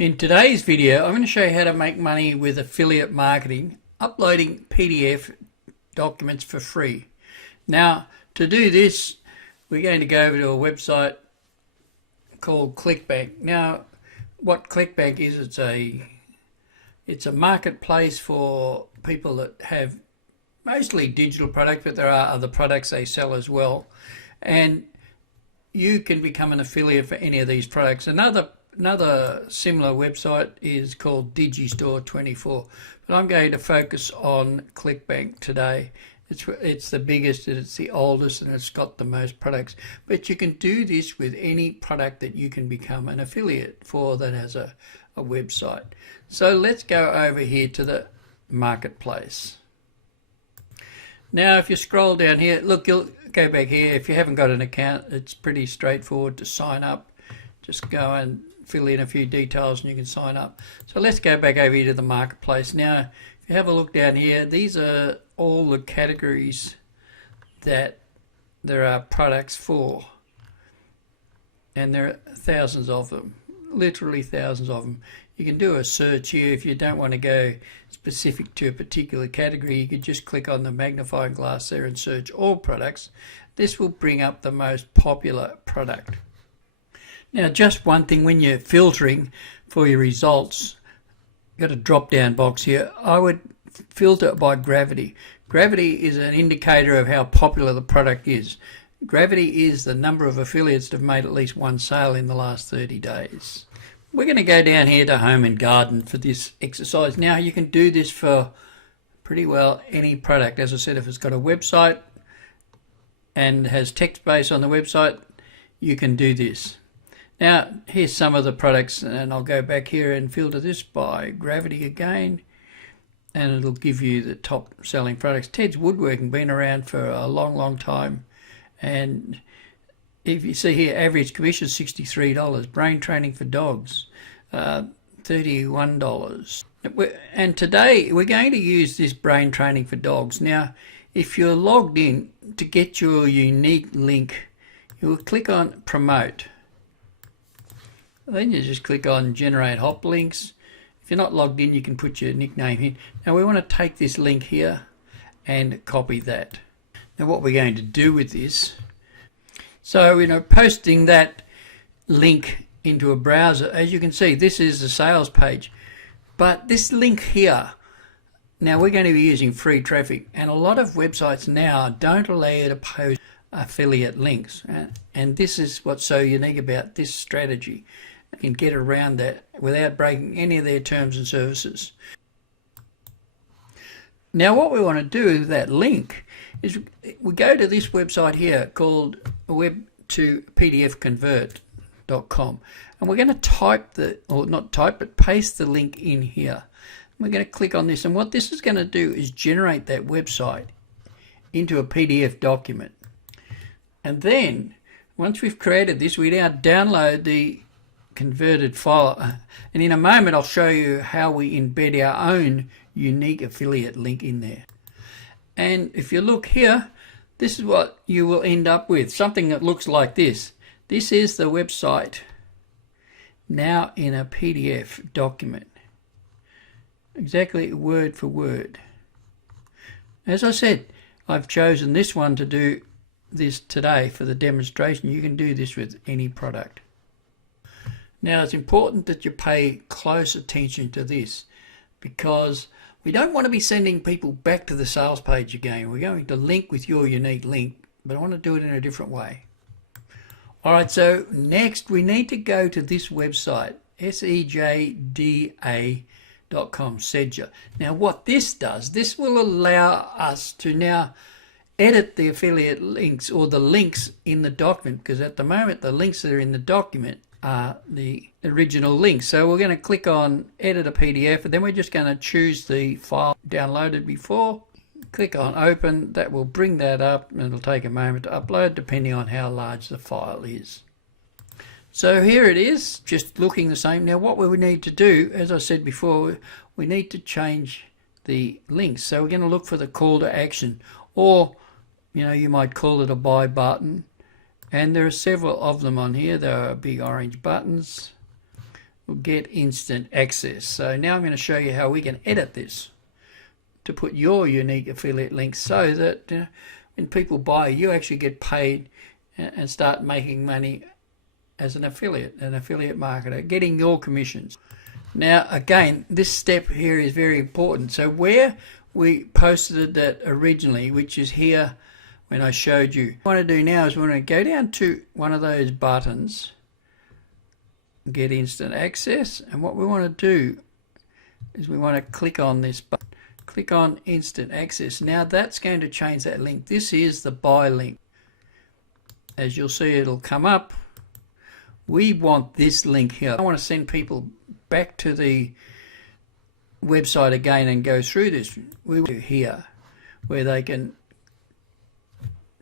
In today's video, I'm going to show you how to make money with affiliate marketing, uploading PDF documents for free. Now, to do this, we're going to go over to a website called ClickBank. Now, what ClickBank is, it's a marketplace for people that have mostly digital products, but there are other products they sell as well. And you can become an affiliate for any of these products. Another similar website is called Digistore24, but I'm going to focus on ClickBank today. It's the biggest, it's the oldest, and it's got the most products. But you can do this with any product that you can become an affiliate for that has a website. So let's go over here to the marketplace. Now if you scroll down here, look, you'll go back here. If you haven't got an account, it's pretty straightforward to sign up. Just go and fill in a few details and you can sign up. So let's go back over here to the marketplace. Now if you have a look down here, these are all the categories that there are products for, and there are thousands of them, literally thousands of them. You can do a search here. If you don't want to go specific to a particular category, you could just click on the magnifying glass there and search all products. This will bring up the most popular product. Now, just one thing, when you're filtering for your results, you've got a drop down box here. I would filter by gravity. Gravity is an indicator of how popular the product is. Gravity is the number of affiliates that have made at least one sale in the last 30 days. We're going to go down here to Home and Garden for this exercise. Now, you can do this for pretty well any product. As I said, if it's got a website and has text base on the website, you can do this. Now, here's some of the products, and I'll go back here and filter this by gravity again, and it'll give you the top selling products. Ted's Woodworking, been around for a long time, and if you see here, average commission $63, brain training for dogs, $31. And today we're going to use this brain training for dogs. Now, if you're logged in, to get your unique link, you'll click on promote. Then you just click on generate hop links. If you're not logged in, you can put your nickname in. Now we want to take this link here and copy that. Now what we're going to do with this, so posting that link into a browser, as you can see, this is the sales page. But this link here, now we're going to be using free traffic, and a lot of websites now don't allow you to post affiliate links. And this is what's so unique about this strategy. You can get around that without breaking any of their terms and services. Now what we want to do with that link is we go to this website here called web2pdfconvert.com, and we're going to type paste the link in here. We're going to click on this, and what this is going to do is generate that website into a PDF document. And then once we've created this, we now download the converted file, and in a moment I'll show you how we embed our own unique affiliate link in there. And if you look here, this is what you will end up with, something that looks like this. This is the website now in a PDF document, exactly word for word. As I said, I've chosen this one to do this today for the demonstration. You can do this with any product. Now it's important that you pay close attention to this, because we don't want to be sending people back to the sales page again. We're going to link with your unique link, but I want to do it in a different way. Alright, so next we need to go to this website, sejda.com, Sejda. Now what this does, this will allow us to now edit the affiliate links, or the links in the document, because at the moment the links that are in the document are the original links. So we're going to click on edit a PDF, and then we're just going to choose the file downloaded before. Click on open. That will bring that up, and it'll take a moment to upload depending on how large the file is. So here it is, just looking the same. Now what we need to do, as I said before, we need to change the links. So we're going to look for the call to action, or you might call it a buy button, and there are several of them on here. There are big orange buttons. get instant access. So now I'm going to show you how we can edit this to put your unique affiliate links so that when people buy, you actually get paid and start making money as an affiliate marketer, getting your commissions. Now again, this step here is very important. So where we posted that originally, which is here when I showed you, what I want to do now is we want to go down to one of those buttons, get instant access, and what we want to do is we want to click on this button, click on instant access. Now that's going to change that link. This is the buy link. As you'll see, it'll come up. We want this link here. I want to send people back to the website again and go through this. We will here where they can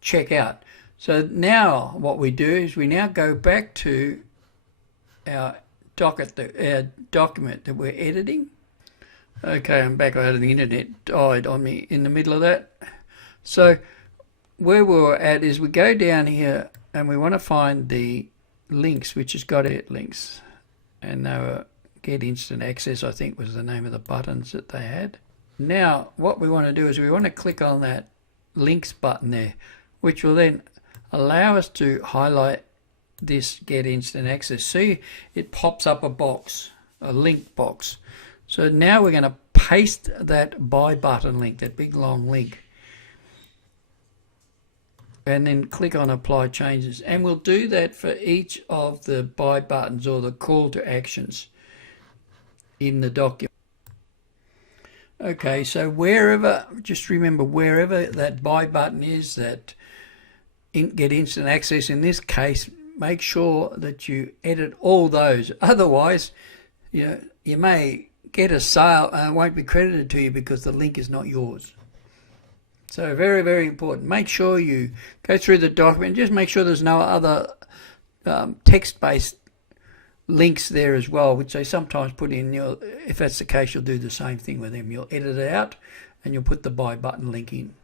check out. So now what we do is we now go back to our document that we're editing. Okay, I'm back. I had the internet died on me in the middle of that. So where we're at is we go down here and we want to find the links, which has got it links, and they were get instant access, I think was the name of the buttons that they had. Now what we want to do is we want to click on that links button there, which will then allow us to highlight this get instant access. See, it pops up a box, a link box. So now we're going to paste that buy button link, that big long link, and then click on apply changes, and we'll do that for each of the buy buttons or the call to actions in the document. Okay, so wherever, just remember, wherever that buy button is, that get instant access, in this case, make sure that you edit all those. Otherwise, you may get a sale and it won't be credited to you because the link is not yours. So very, very important. Make sure you go through the document. Just make sure there's no other text-based links there as well, which they sometimes put in. If that's the case, you'll do the same thing with them. You'll edit it out and you'll put the buy button link in.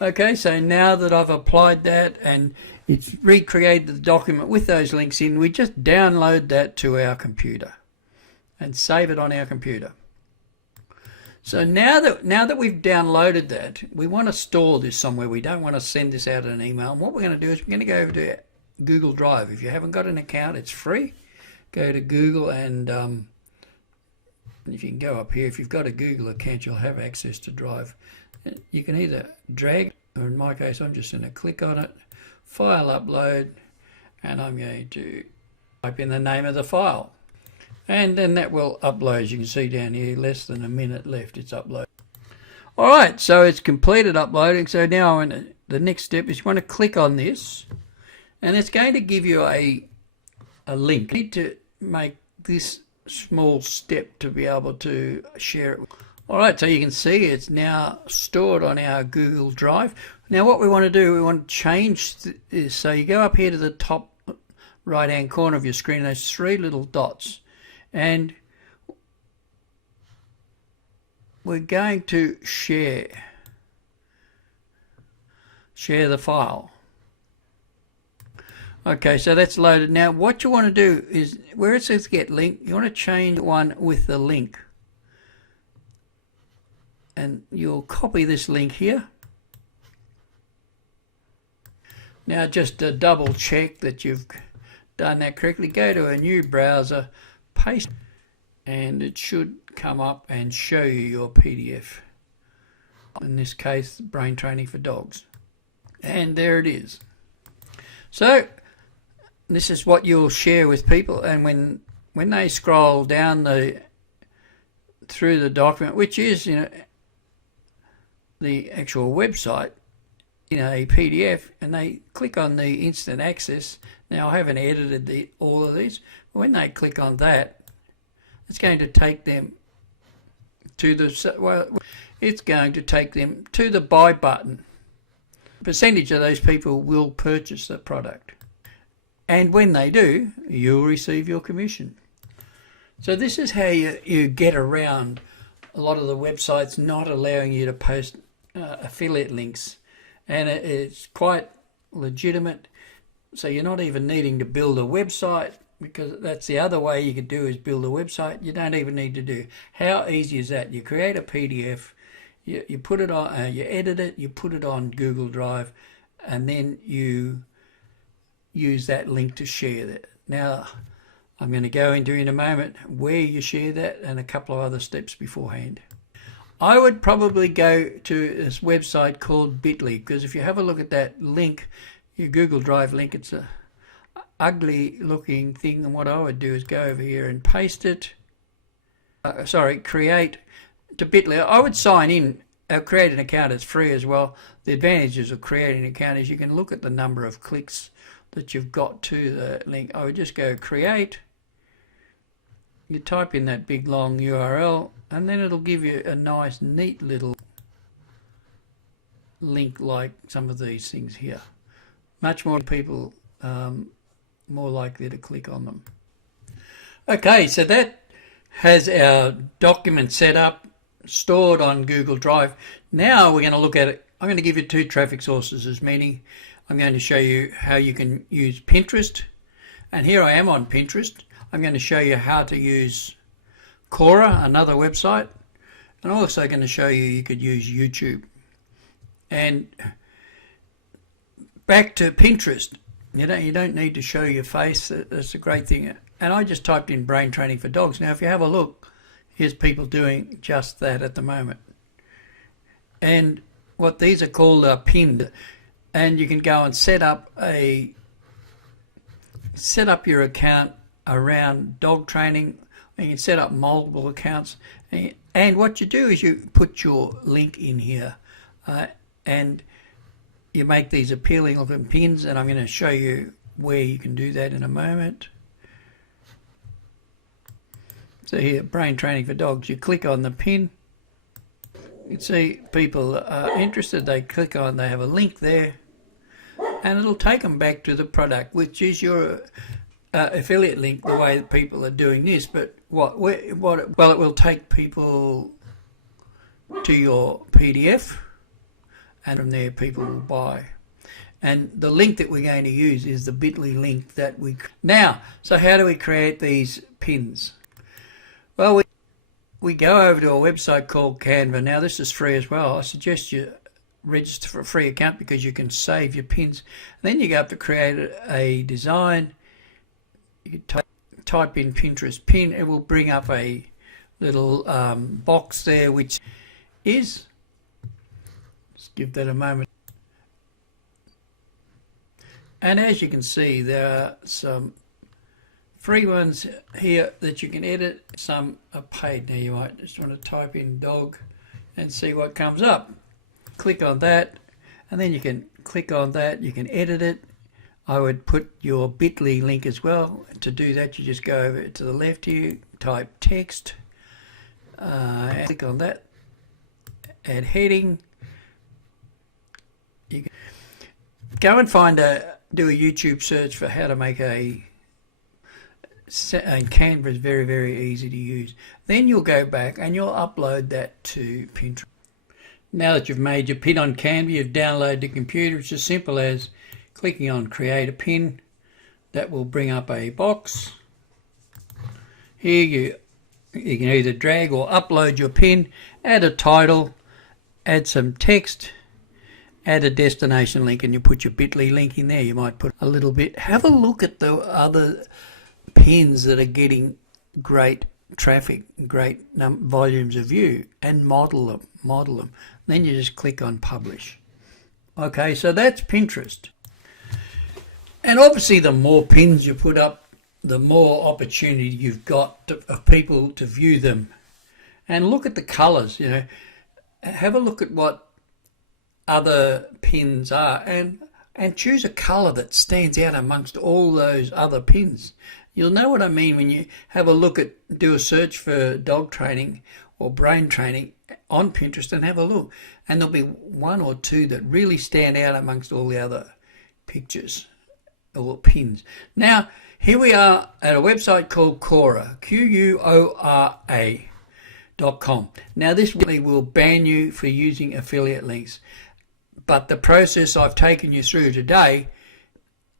Okay, so now that I've applied that and it's recreated the document with those links in, we just download that to our computer and save it on our computer. So now that we've downloaded that, we want to store this somewhere. We don't want to send this out in an email. And what we're going to do is we're going to go over to Google Drive. If you haven't got an account, it's free. Go to Google, and if you can go up here, if you've got a Google account, you'll have access to Drive. You can either drag, or in my case, I'm just going to click on it, file upload, and I'm going to type in the name of the file. And then that will upload. As you can see down here, less than a minute left, it's uploaded. Alright, so it's completed uploading. So now the next step is you want to click on this, and it's going to give you a link. You need to make this small step to be able to share it. Alright, so you can see it's now stored on our Google Drive. Now what we want to do, we want to change this. So you go up here to the top right hand corner of your screen, those three little dots, and we're going to share the file. Okay, so that's loaded. Now what you want to do is where it says get link, you want to change one with the link, and you'll copy this link here. Now just to double check that you've done that correctly, go to a new browser, paste, and it should come up and show you your PDF. In this case, brain training for dogs. And there it is. So this is what you'll share with people, and when they scroll down through the document, which is the actual website in a PDF, and they click on the instant access. Now I haven't edited all of these, but when they click on that, it's going to take them to the buy button. A percentage of those people will purchase the product, and when they do, you'll receive your commission. So this is how you get around a lot of the websites not allowing you to post affiliate links, and it's quite legitimate. So you're not even needing to build a website. because that's the other way you could do is build a website. You don't even need to do. How easy is that? You create a PDF, you put it on, you edit it, you put it on Google Drive, and then you use that link to share that. Now, I'm going to go into in a moment where you share that and a couple of other steps beforehand. I would probably go to this website called Bitly, because if you have a look at that link, your Google Drive link, it's a ugly looking thing, and what I would do is go over here and paste it. Create to Bitly. I would sign in, create an account. It's free as well. The advantages of creating an account is you can look at the number of clicks that you've got to the link. I would just go create. You type in that big long URL, and then it'll give you a nice neat little link like some of these things here. Much more people more likely to click on them. Okay, so that has our document set up, stored on Google Drive. Now we're going to look at it. I'm going to give you two traffic sources, meaning I'm going to show you how you can use Pinterest. And here I am on Pinterest. I'm going to show you how to use Quora, another website. And I'm also going to show you could use YouTube. And back to Pinterest. You don't need to show your face. That's a great thing. And I just typed in brain training for dogs. Now, if you have a look, here's people doing just that at the moment. And what these are called are pinned. And you can go and set up your account around dog training. You can set up multiple accounts. And what you do is you put your link in here, and you make these appealing looking pins, and I'm going to show you where you can do that in a moment. So here, brain training for dogs. You click on the pin. You can see people are interested. They click on, they have a link there, and it'll take them back to the product, which is your affiliate link, the way that people are doing this. But well, it will take people to your PDF, and from there people will buy. And the link that we're going to use is the bit.ly link that we... Now, so how do we create these pins? Well, we go over to a website called Canva. Now, this is free as well. I suggest you register for a free account because you can save your pins. And then you go up to create a design. You type in Pinterest pin. It will bring up a little box there, which is... Just give that a moment. And as you can see, there are some free ones here that you can edit. Some are paid. Now you might just want to type in dog and see what comes up. Click on that, and then you can click on that. You can edit it. I would put your bit.ly link as well. To do that, you just go over to the left here, type text, and click on that. Add heading. You can go and do a YouTube search for how to make and Canva is very, very easy to use. Then you'll go back and you'll upload that to Pinterest. Now that you've made your pin on Canva, you've downloaded the computer. It's as simple as clicking on create a pin. That will bring up a box. Here you can either drag or upload your pin, add a title, add some text, add a destination link, and you put your bit.ly link in there. You might put a little bit. Have a look at the other pins that are getting great traffic, great volumes of view, and model them. Then you just click on publish. Okay, so that's Pinterest. And obviously the more pins you put up, the more opportunity you've got of people to view them. And look at the colours, have a look at what other pins are, and choose a colour that stands out amongst all those other pins. You'll know what I mean when you have a look do a search for dog training or brain training on Pinterest and have a look, and there'll be one or two that really stand out amongst all the other pictures or pins. Now, here we are at a website called Quora, Quora.com. Now, this will ban you for using affiliate links. But the process I've taken you through today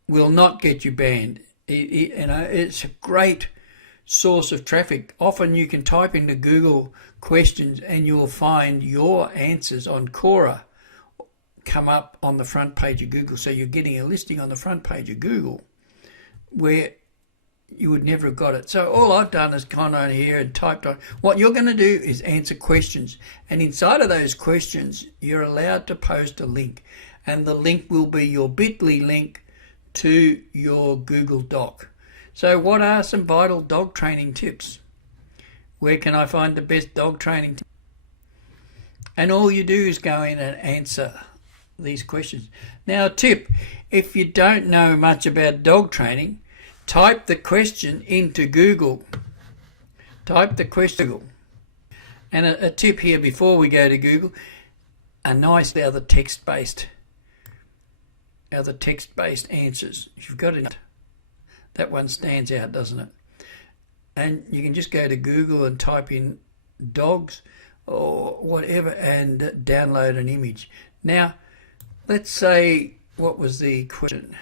will not get you banned. It's a great source of traffic. Often you can type into Google questions and you'll find your answers on Quora come up on the front page of Google. So you're getting a listing on the front page of Google where you would never have got it. So all I've done is gone on here and typed on. What you're going to do is answer questions, and inside of those questions you're allowed to post a link, and the link will be your bit.ly link to your Google Doc. So what are some vital dog training tips? Where can I find the best dog training tips? And all you do is go in and answer these questions. Now, a tip: if you don't know much about dog training, type the question into Google. Type the question. And a tip here before we go to Google: a nice other text-based answers. If you've got it, that one stands out, doesn't it? And you can just go to Google and type in dogs or whatever and download an image. Now, let's say, what was the question?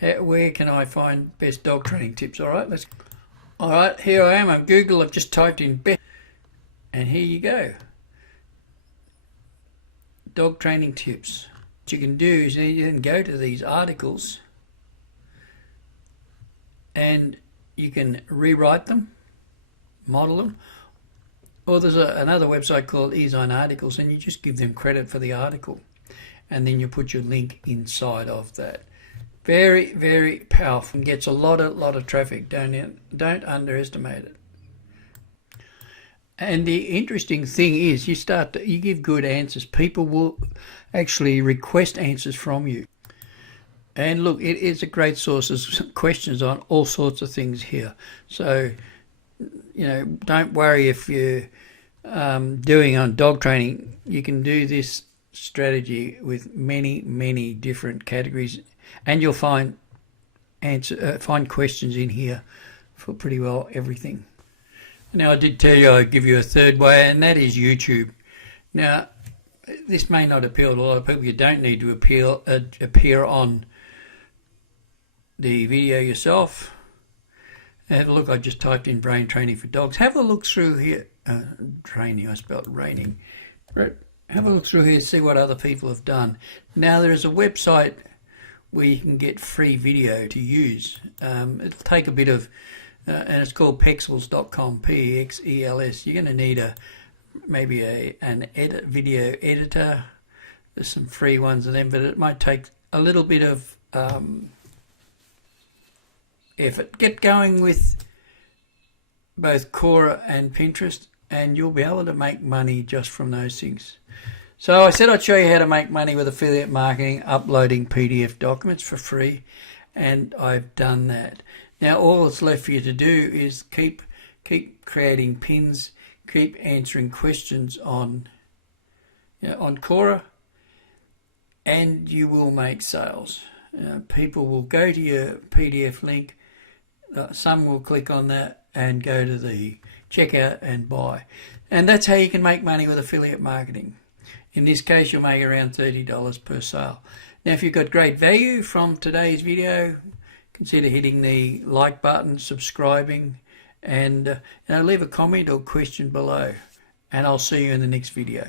Where can I find best dog training tips? All right, here I am on Google. I've just typed in best, and here you go. Dog training tips. What you can do is you can go to these articles and you can rewrite them, model them, or there's another website called Easine Articles, and you just give them credit for the article, and then you put your link inside of that. Very, very powerful, and gets a lot of traffic. Don't underestimate it. And the interesting thing is, you give good answers. People will actually request answers from you. And look, it is a great source of questions on all sorts of things here. So, don't worry if you're doing on dog training. You can do this strategy with many different categories, and you'll find questions in here for pretty well everything. Now, I did tell you I'd give you a third way, and that is YouTube. Now, this may not appeal to a lot of people. You don't need to appear on the video yourself. Have a look. I just typed in brain training for dogs. Have a look through here. Training, I spelled raining. Have a look through here, see what other people have done. Now, there is a website where you can get free video to use. It'll take a bit of, and it's called pexels.com, P-E-X-E-L-S. You're going to need maybe an video editor. There's some free ones of them, but it might take a little bit of effort. Get going with both Quora and Pinterest, and you'll be able to make money just from those things. So I said I'd show you how to make money with affiliate marketing, uploading PDF documents for free, and I've done that. Now all that's left for you to do is keep creating pins, keep answering questions on Quora, and you will make sales. People will go to your PDF link. Some will click on that and go to the checkout and buy. And that's how you can make money with affiliate marketing. In this case, you'll make around $30 per sale. Now, if you've got great value from today's video, consider hitting the like button, subscribing, and leave a comment or question below. And I'll see you in the next video.